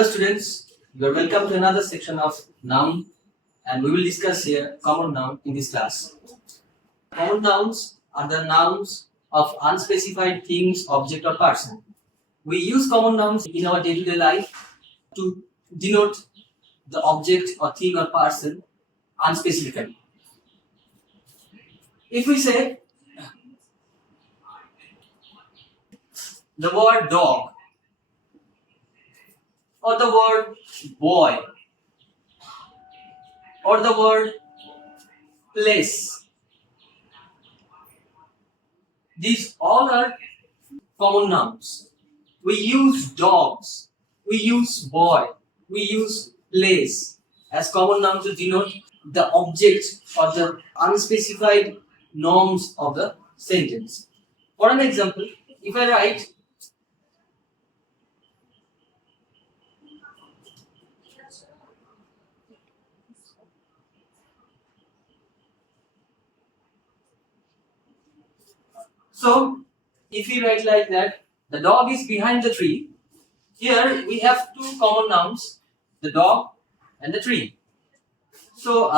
Hello students, you are welcome to another section of noun, and we will discuss here common noun in this class. Common nouns are the nouns of unspecified things, object or person. We use common nouns in our day-to-day life to denote the object or thing or person unspecifically. If we say the word dog or the word boy or the word place, these all are common nouns. We use dogs, we use boy, we use place as common nouns to denote the object or the unspecified norms of the sentence. For an example, if I write so, if we write like that, the dog is behind the tree. Here we have two common nouns, the dog and the tree. So,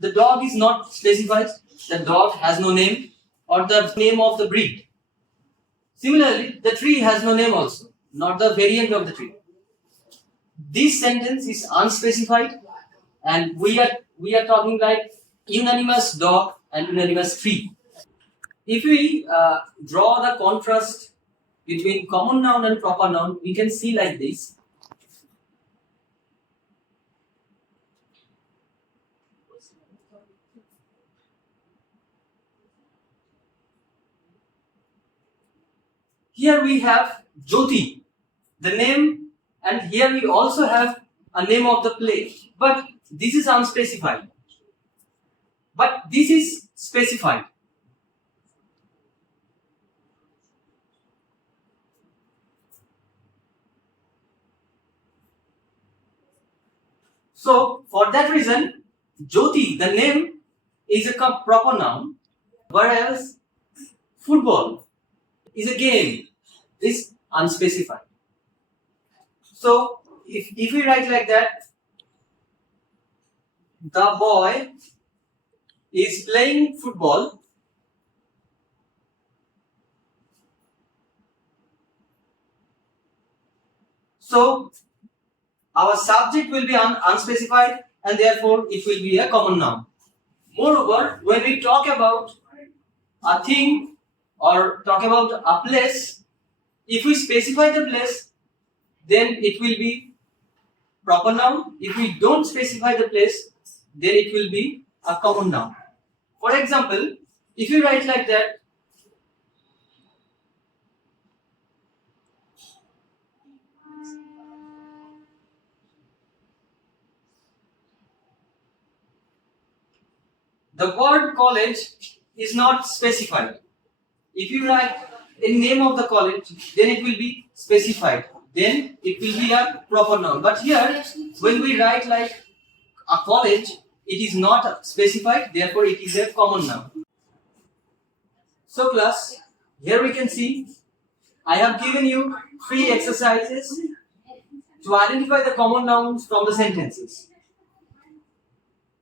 the dog is not specified, the dog has no name or the name of the breed. Similarly, the tree has no name also, not the variant of the tree. This sentence is unspecified and we are talking like unanimous dog and unanimous tree. If we draw the contrast between common noun and proper noun, we can see like this. Here we have Jyoti, the name, and here we also have a name of the place, but this is unspecified. But this is specified. So, for that reason, Jyoti, the name, is a proper noun, whereas football is a game, is unspecified. So, if we write like that, the boy is playing football. So, our subject will be unspecified and therefore it will be a common noun. Moreover, when we talk about a thing or talk about a place, if we specify the place, then it will be proper noun. If we don't specify the place, then it will be a common noun. For example, if you write like that, the word college is not specified. If you write the name of the college, then it will be specified. Then it will be a proper noun. But here, when we write like a college, it is not specified. Therefore, it is a common noun. So class, here we can see I have given you 3 exercises to identify the common nouns from the sentences.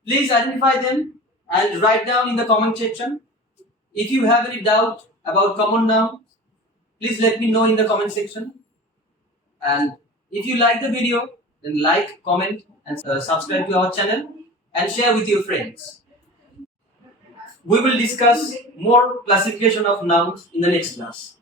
Please identify them and write down in the comment section. If you have any doubt about common noun, please let me know in the comment section. And if you like the video, then like, comment and subscribe to our channel and share with your friends. We will discuss more classification of nouns in the next class.